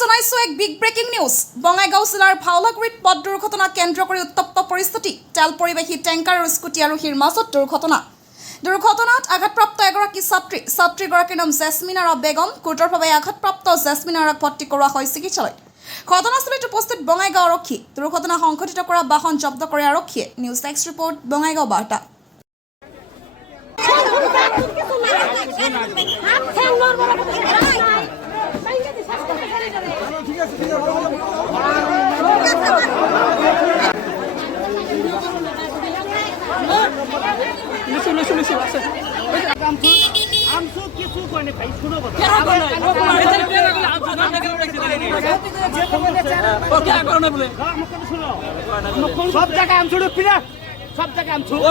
জনাইছো এক big breaking news. Bongaigaon জিলাৰ ভাওলাগুৰিত পথ দুৰ্ঘটনা কেন্দ্ৰ কৰি উত্তপ্ত পৰিস্থিতি। তেল পৰিৱেশী টেংকাৰ আৰু স্কুটি আৰোহীৰ মাজত দুৰ্ঘটনাত আঘাতপ্ৰাপ্ত এগৰাকী ছাত্ৰীগৰাকীৰ নাম জেছমিন আৰা বেগম। গুৰুতৰভাৱে আঘাতপ্ৰাপ্ত জেছমিন আৰাক ভৰ্তি কৰোৱা হয় চিকিৎসালয়ত। ঘটনাস্থলীত উপস্থিত বঙাইগাঁও আৰক্ষী। দুৰ্ঘটনা সংঘটিত কৰা বাহন জব্দ কৰে আৰক্ষীয়ে। নিউজ ডেস্ক ৰিপৰ্ট, বঙাইগাঁও বাৰ্তা। सब जगह हम छोड़ो पिना सब जगह हम छोड़ो